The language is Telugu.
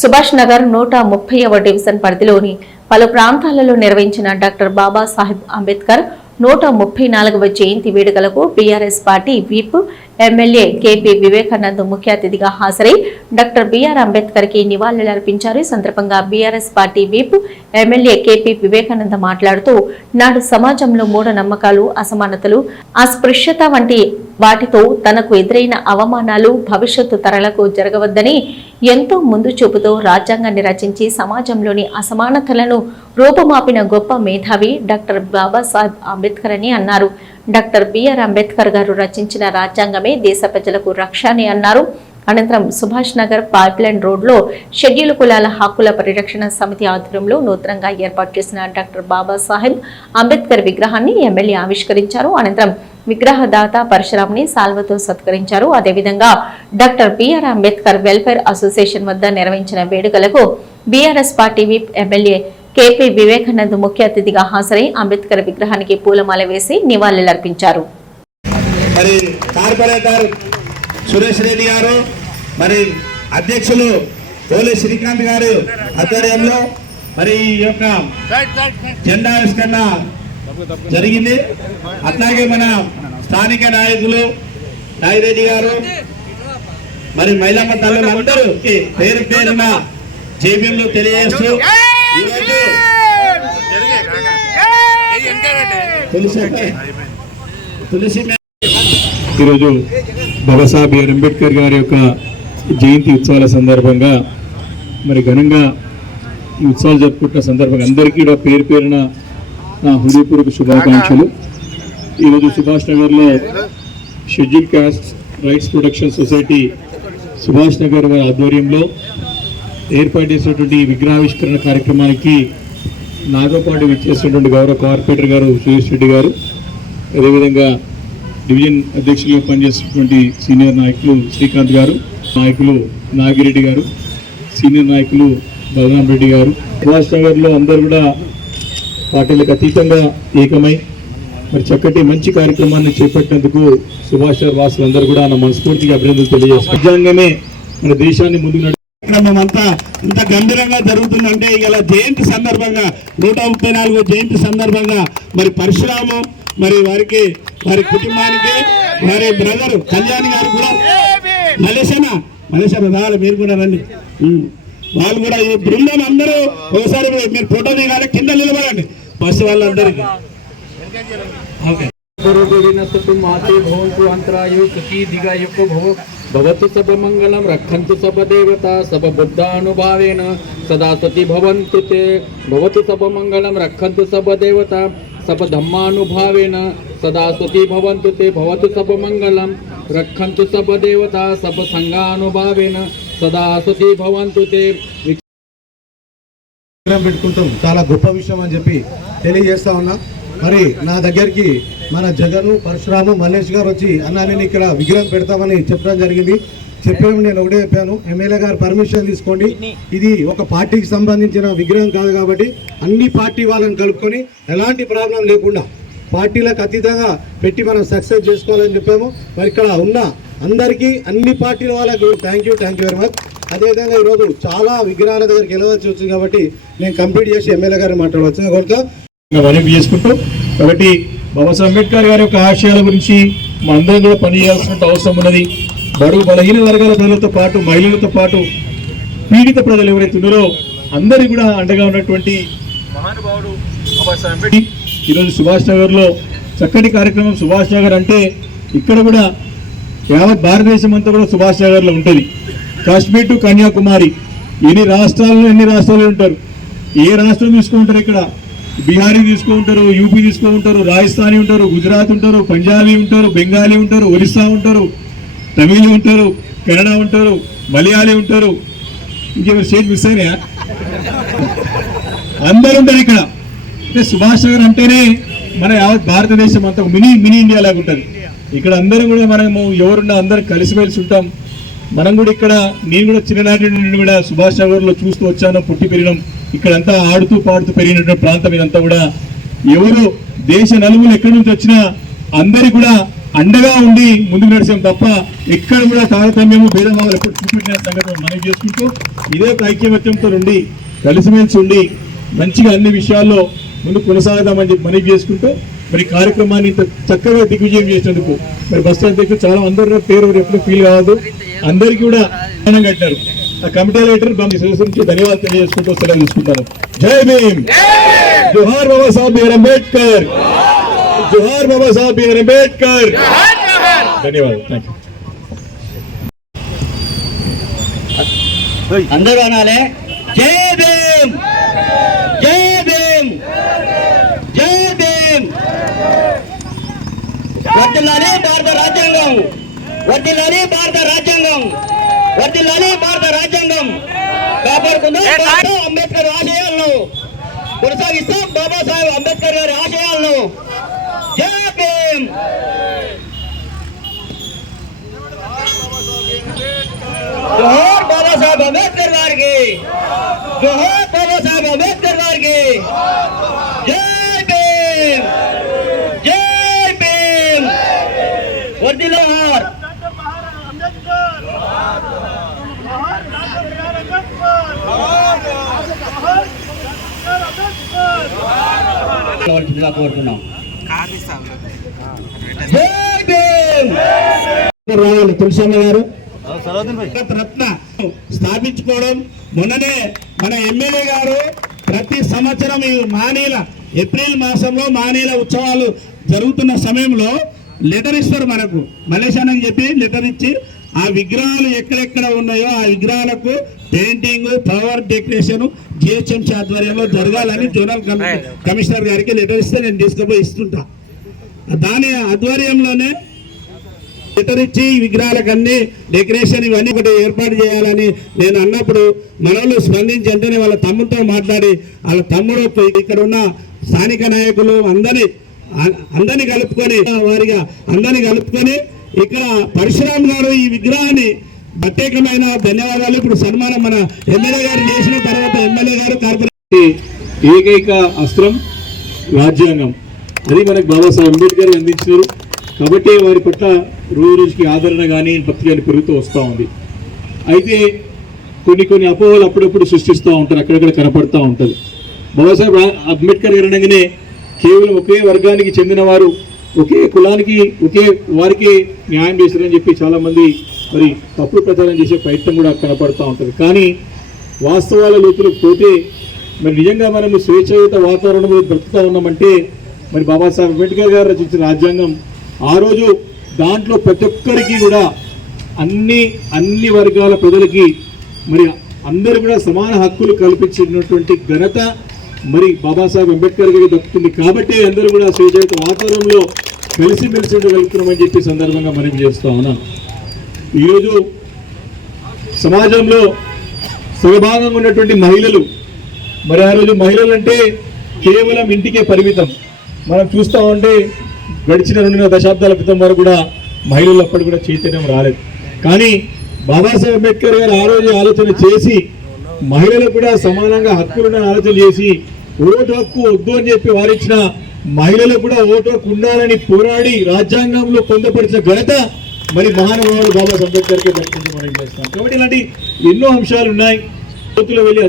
సుభాష్ నగర్ 130వ డివిజన్ పరిధిలోని పలు ప్రాంతాలలో నిర్వహించిన డాక్టర్ బాబాసాహెబ్ అంబేద్కర్ 134వ జయంతి వేడుకలకు BRS party whip MLA KP Vivekanand ముఖ్య అతిథిగా హాజరై డాక్టర్ బిఆర్ అంబేద్కర్ కి నివాళులర్పించారు. ఈ సందర్భంగా BRS party whip MLA KP Vivekanand మాట్లాడుతూ నాడు సమాజంలో మూఢనమ్మకాలు, అసమానతలు, అస్పృశ్యత వంటి వాటితో తనకు ఎదురైన అవమానాలు భవిష్యత్తు తరాలకు జరగవద్దని ఎంతో ముందు చూపుతో రాజ్యాంగాన్ని రచించి సమాజంలోని అసమానతలను రూపుమాపిన గొప్ప మేధావి డాక్టర్ బాబాసాహెబ్ అంబేద్కర్ అని అన్నారు. డాక్టర్ బిఆర్ అంబేద్కర్ గారు రచించిన రాజ్యాంగమే దేశ ప్రజలకు రక్ష అని అన్నారు. అనంతరం సుభాష్ నగర్ పైప్లైన్ రోడ్లో షెడ్యూల్ కులాల హక్కుల పరిరక్షణ సమితి ఆధ్వర్యంలో నూతనంగా ఏర్పాటు చేసిన డాక్టర్ బాబాసాహెబ్ అంబేద్కర్ విగ్రహాన్ని ఎమ్మెల్యే ఆవిష్కరించారు. అనంతరం విగ్రహదాత పరశురాంని సాల్వతో సత్కరించారు. అదేవిధంగా doctor BR Ambedkar welfare association వద్ద నిర్వహించిన వేడుకలకు BRS party whip MLA KP Vivekanand ముఖ్య అతిథిగా హాజరై అంబేద్కర్ విగ్రహానికి పూలమాల వేసి నివాళులర్పించారు. సురేష్ రెడ్డి గారు, మరి అధ్యక్షులు పోలే శ్రీకాంత్ గారు ఆధ్వర్యంలో మరి ఈ యొక్క జెండా ఆవిష్కరణ జరిగింది. అట్లాగే మన స్థానిక నాయకులు నాగిరెడ్డి గారు, మరి మహిళమ్మ తల్లులందరూ పేరు పేరున జేబీఎంలో తెలియజేస్తూ ఈరోజు బాబాసాహెబ్ బిఆర్ అంబేద్కర్ గారి యొక్క జయంతి ఉత్సవాల సందర్భంగా మరి ఘనంగా ఈ ఉత్సవాలు జరుపుకుంటున్న సందర్భంగా అందరికీ కూడా పేరు పేరున నా హృదయపూర్వక శుభాకాంక్షలు. ఈరోజు సుభాష్ నగర్లో schedule caste rights protection society Subhash Nagar వారి ఆధ్వర్యంలో ఏర్పాటు చేసినటువంటి విగ్రహావిష్కరణ కార్యక్రమానికి నాతో పాటు విచ్చేసినటువంటి గౌరవ కార్పొరేటర్ గారు సురేష్ రెడ్డి గారు, అదేవిధంగా డివిజన్ అధ్యక్షులుగా పనిచేసినటువంటి సీనియర్ నాయకులు శ్రీకాంత్ గారు, నాయకులు నాగిరెడ్డి గారు, సీనియర్ నాయకులు బలరాం రెడ్డి గారు, సుభాష్ నగర్లో అందరూ కూడా పార్టీలకు అతీతంగా ఏకమై మరి చక్కటి మంచి కార్యక్రమాన్ని చేపట్టినందుకు సుభాష్ నగర్ వాసులందరూ కూడా నా మనస్ఫూర్తిగా అభినందనలు తెలియజేస్తారు. రాజ్యాంగమే మన దేశాన్ని ముందుకు కార్యక్రమం అంతా ఇంత గంభీరంగా జరుగుతుందంటే ఇలా జయంతి సందర్భంగా 134వ జయంతి సందర్భంగా మరి పరశురాము మరి వారికి వారి కుటుంబానికి వారి బ్రదర్ కళ్యాణ్ గారు కూడా మలేషియా రావాలి, మీరు కూడా రండి. వాళ్ళు కూడా ఈ బృందం అందరూ ఒకసారి మీరు ఫోటో దిగాలి, కింద నిలబడండి బస్సు వాళ్ళందరికీ. ఓకే. भवतु सब मंगलम रक्षन्तु सब देवता सब बुद्धानुभावेन सदा सती भवन्तु ते भवतु सब मंगलम रक्षन्तु सब देवता सब धम्मानुभावेन सदा सती भवन्तु ते भवतु सब मंगलम रक्षन्तु सब देवता सब संघानुभावेन सदा सती भवन्तु ते. పెట్టుకుంటాం చాలా గొప్ప విషయం అని చెప్పి తెలియజేస్తా ఉన్నా. మరి నా దగ్గరికి మన జగను పరశురాము మల్లేష్ గారు వచ్చి అన్నా నేను ఇక్కడ విగ్రహం పెడతామని చెప్పడం జరిగింది. చెప్పాము, నేను ఒకటే చెప్పాను, ఎమ్మెల్యే గారు పర్మిషన్ తీసుకోండి, ఇది ఒక పార్టీకి సంబంధించిన విగ్రహం కాదు కాబట్టి అన్ని పార్టీ వాళ్ళని కలుపుకొని ఎలాంటి ప్రాబ్లం లేకుండా పార్టీలకు అతీతంగా పెట్టి మనం సక్సెస్ చేసుకోవాలని చెప్పాము. మరి ఇక్కడ ఉన్న అందరికీ అన్ని పార్టీల వాళ్ళకు థ్యాంక్ యూ వెరీ మచ్. అదేవిధంగా ఈరోజు చాలా విగ్రహాల దగ్గరికి వెళ్ళవలసి వచ్చింది కాబట్టి నేను కంప్లీట్ చేసి ఎమ్మెల్యే గారిని మాట్లాడవచ్చు కోరుతా చేసుకుంటూ. కాబట్టి బాబాసాహెబ్ అంబేద్కర్ గారి యొక్క ఆశయాల గురించి మా అందరం కూడా పనిచేయాల్సిన అవసరం ఉన్నది. బడుగు బలహీన వర్గాల ప్రజలతో పాటు మహిళలతో పాటు పీడిత ప్రజలు ఎవరైతే ఉన్నారో అందరి కూడా అండగా ఉన్నటువంటి మహానుభావుడు బాబాసాహెబ్ అంబేద్కర్. ఈరోజు సుభాష్ నగర్లో చక్కటి కార్యక్రమం. సుభాష్ నగర్ అంటే ఇక్కడ కూడా యావత్ భారతదేశం అంతా కూడా సుభాష్ నగర్లో ఉంటుంది. కాశ్మీర్ టు కన్యాకుమారి ఎన్ని రాష్ట్రాలు ఉంటారు. ఏ రాష్ట్రం తీసుకుంటారు, ఇక్కడ బీహారీ తీసుకుంటారు, యూపీ తీసుకుంటారు, రాజస్థానీ ఉంటారు, గుజరాత్ ఉంటారు, పంజాబీ ఉంటారు, బెంగాలీ ఉంటారు, ఒరిస్సా ఉంటారు, తమిళ ఉంటారు, కన్నడ ఉంటారు, మలయాళీ ఉంటారు, ఇంకేమైనా స్టేట్ మిస్ అయినాయా? అందరూ ఉంటారు ఇక్కడ. అంటే సుభాష్ నగర్ అంటేనే మన యావత్ భారతదేశం అంతా మినీ ఇండియా లాగా ఉంటుంది. ఇక్కడ అందరం కూడా మనము ఎవరున్నా అందరం కలిసిమెలిసి ఉంటాం. మనం కూడా ఇక్కడ నేను కూడా చిన్ననాటి నుండి కూడా సుభాష్ నగర్లో చూస్తూ వచ్చాను, పుట్టి పెరిగినాం. ఇక్కడంతా ఆడుతూ పాడుతూ పెరిగినటువంటి ప్రాంతం ఇదంతా కూడా. ఎవరు దేశ నలుగురు ఎక్కడి నుంచి వచ్చినా అందరికి కూడా అండగా ఉండి ముందుకు నడిచాం తప్ప ఎక్కడ కూడా తారతమ్యము భేదభావాలు ఎప్పుడు చూపెట్టిన సంగతి మనం చేసుకుంటూ ఇదే ఒక ఐక్యమత్యంతో ఉండి కలిసిమెలిసి ఉండి మంచిగా అన్ని విషయాల్లో ముందు కొనసాగదామని చెప్పి మనవి చేసుకుంటూ మరి కార్యక్రమాన్ని ఇంత చక్కగా దిగ్విజయం చేసినందుకు మరి బస్ స్టాండ్ దగ్గర చాలా అందరూ పేరు ఎప్పుడు ఫీల్ కావద్దు, అందరికీ కూడా ఆనందం కట్టారు. ఆ కమిటీ లీడర్ నుంచి ధన్యవాదాలు తెలియజేసుకుంటూ సెలవు తీసుకుంటాను. జై భీమ్, జోహార్ బాబాసాహెబ్ బిఆర్ అంబేద్కర్, జోహార్ బాబాసాహెబ్ బిఆర్ అంబేద్కర్. ధన్యవాదాలు. Thank you. అందరూ అనాలే జై భీమ్, జై భీమ్, జై భీమ్. వర్ధిల్లాలి భారత రాజ్యాంగం, వర్ధిల్లాలి భారత రాజ్యాంగం, వర్ధిల్లాలి భారత రాజ్యాంగం. కాపాడుకుందాం అంబేద్కర్ ఆశయాలను, కొనసాగిస్తాం బాబాసాహెబ్ అంబేద్కర్ గారి ఆశయాలను. జై భీమ్. జోహార్ బాబాసాహెబ్ అంబేద్కర్ గారికి, జోహార్ బాబాసాహెబ్ అంబేద్కర్ గారికి. జై భీమ్, జై భీమ్. వర్ధిల్లాలి. కోరుతున్నాం. జై భీమ్. రావాలి తులసమ్మ గారు రత్న స్థాపించుకోవడం. మొన్ననే మన ఎమ్మెల్యే గారు ప్రతి సంవత్సరం ఈ మానేల ఏప్రిల్ మాసంలో మానేల ఉత్సవాలు జరుగుతున్న సమయంలో లెటర్ ఇస్తారు మనకు, మలేషానని చెప్పి లెటర్ ఇచ్చి ఆ విగ్రహాలు ఎక్కడెక్కడ ఉన్నాయో ఆ విగ్రహాలకు పెయింటింగ్, ఫ్లవర్ డెకరేషన్ జిహెచ్ఎంసీ ఆధ్వర్యంలో జరగాలని జోనల్ కమిషనర్ గారికి లెటర్ ఇస్తే నేను తీసుకుపోయి ఇస్తుంటా. దాని ఆధ్వర్యంలోనే లెటర్ ఇచ్చి విగ్రహాలకు అన్ని డెకరేషన్ ఇవన్నీ ఒకటి ఏర్పాటు చేయాలని నేను అన్నప్పుడు మనలో స్పందించి వెంటనే వాళ్ళ తమ్ముడితో మాట్లాడి వాళ్ళ తమ్ముడు ఇక్కడ ఉన్న స్థానిక నాయకులు అందరినీ కలుపుకొని వారిగా అందరినీ కలుపుకొని ఇక్కడ పరశురామ్ గారు ఈ విగ్రహాన్ని ప్రత్యేకమైన ధన్యవాదాలు. ఇప్పుడు సన్మానం మన ఎమ్మెల్యే గారు చేసిన తర్వాత ఎమ్మెల్యే గారు కార్పొరేషన్ ఏకైక అస్త్రం రాజ్యాంగం, అది మనకు బాబాసాహెబ్ అంబేద్కర్ అందించారు. కాబట్టి వారి పట్ల రోజు రోజుకి ఆదరణ కానీ భక్తి కానీ పెరుగుతూ వస్తూ ఉంది. అయితే కొన్ని అపోహలు అప్పుడప్పుడు సృష్టిస్తూ ఉంటారు, అక్కడక్కడ కనపడుతూ ఉంటుంది. బాబాసాహెబ్ అంబేద్కర్ గారు అనగానే కేవలం ఒకే వర్గానికి చెందిన వారు, ఒకే కులానికి ఒకే వారికి న్యాయం చేశారని చెప్పి చాలామంది మరి తప్పుడు ప్రచారం చేసే ప్రయత్నం కూడా కనపడుతూ ఉంటుంది. కానీ వాస్తవాల లోతులకు పోతే మరి నిజంగా మనము స్వేచ్ఛాయుత వాతావరణంలో బ్రతుకుతూ ఉన్నామంటే మరి బాబాసాహెబ్ అంబేద్కర్ గారు రచించిన రాజ్యాంగం ఆ రోజు దాంట్లో ప్రతి ఒక్కరికి కూడా అన్ని వర్గాల ప్రజలకి మరి అందరూ కూడా సమాన హక్కులు కల్పించినటువంటి ఘనత మరి బాబాసాహెబ్ అంబేద్కర్ గారికి దక్కుతుంది. కాబట్టి అందరూ కూడా స్వేచ్ఛాయుత వాతావరణంలో కలిసిమెలిసి ఉండగలుగుతున్నామని చెప్పి సందర్భంగా మనం చేస్తూ ఉన్నాం. ఈరోజు సమాజంలో సగభాగంగా ఉన్నటువంటి మహిళలు, మరి ఆ రోజు మహిళలు అంటే కేవలం ఇంటికే పరిమితం. మనం చూస్తూ ఉంటే గడిచిన 2 దశాబ్దాల క్రితం వరకు కూడా మహిళలు అప్పటి కూడా చైతన్యం రాలేదు. కానీ బాబాసాహెబ్ అంబేద్కర్ గారు ఆ రోజు ఆలోచన చేసి మహిళలకు కూడా సమానంగా హక్కులను ఆలోచన చేసి ఓటు హక్కు వద్దు అని చెప్పి వారిచ్చిన మహిళలకు కూడా ఓటు హక్కు ఉండాలని పోరాడి రాజ్యాంగంలో పొందపరిచిన ఘనత మరి మహానుభావుడు బాబాసాహెబ్ అంబేద్కర్కే దక్కుతుంది మనం చేస్తాం. కాబట్టి ఇలాంటి ఎన్నో అంశాలు ఉన్నాయి. వెళ్ళి